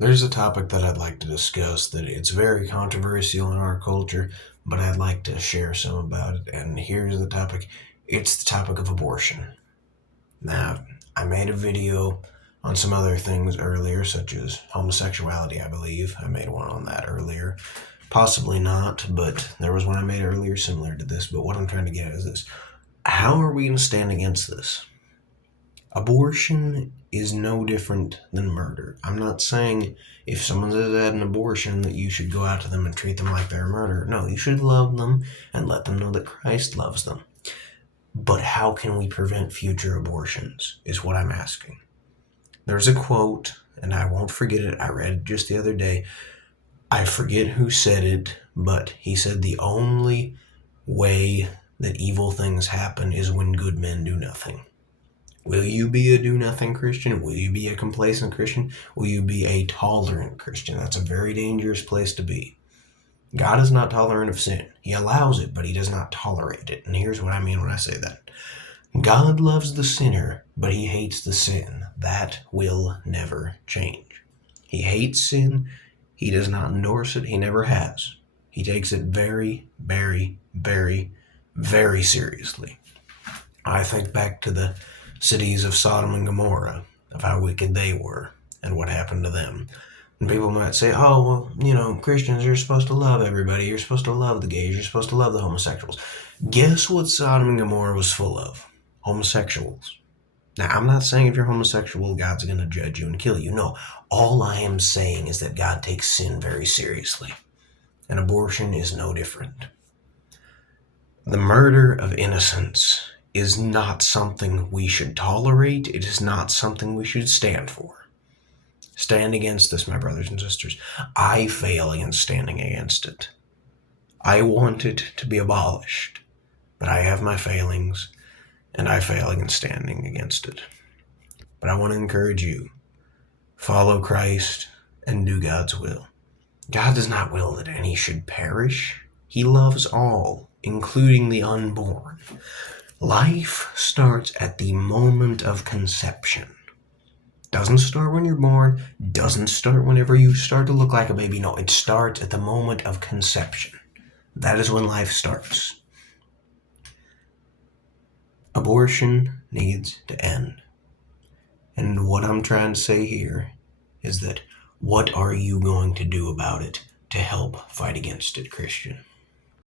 There's a topic that I'd like to discuss that it's very controversial in our culture, but I'd like to share some about it. And here's the topic. It's the topic of abortion. Now, I made a video on some other things earlier, such as homosexuality, I believe. I made one on that earlier. Possibly not, but there was one I made earlier similar to this. But what I'm trying to get at is this. How are we going to stand against this? Abortion is no different than murder. I'm not saying if someone has had an abortion that you should go out to them and treat them like they're a murderer. No, you should love them and let them know that Christ loves them. But how can we prevent future abortions is what I'm asking. There's a quote, and I won't forget it. I read it just the other day. I forget who said it, but he said the only way that evil things happen is when good men do nothing. Will you be a do-nothing Christian? Will you be a complacent Christian? Will you be a tolerant Christian? That's a very dangerous place to be. God is not tolerant of sin. He allows it, but he does not tolerate it. And here's what I mean when I say that. God loves the sinner, but he hates the sin. That will never change. He hates sin. He does not endorse it. He never has. He takes it very, very, very, very seriously. I think back to the cities of Sodom and Gomorrah, of how wicked they were and what happened to them. And people might say, oh, well, Christians, you're supposed to love everybody. You're supposed to love the gays. You're supposed to love the homosexuals. Guess what Sodom and Gomorrah was full of? Homosexuals. Now, I'm not saying if you're homosexual, God's going to judge you and kill you. No, all I am saying is that God takes sin very seriously. And abortion is no different. The murder of innocents is not something we should tolerate. It is not something we should stand for. Stand against this, my brothers and sisters. I fail against standing against it. I want it to be abolished, but I have my failings, and I fail against standing against it. But I want to encourage you, follow Christ and do God's will. God does not will that any should perish. He loves all, including the unborn. Life starts at the moment of conception. Doesn't start when you're born, doesn't start whenever you start to look like a baby. No, it starts at the moment of conception. That is when life starts. Abortion needs to end. And what I'm trying to say here is that what are you going to do about it to help fight against it, Christian?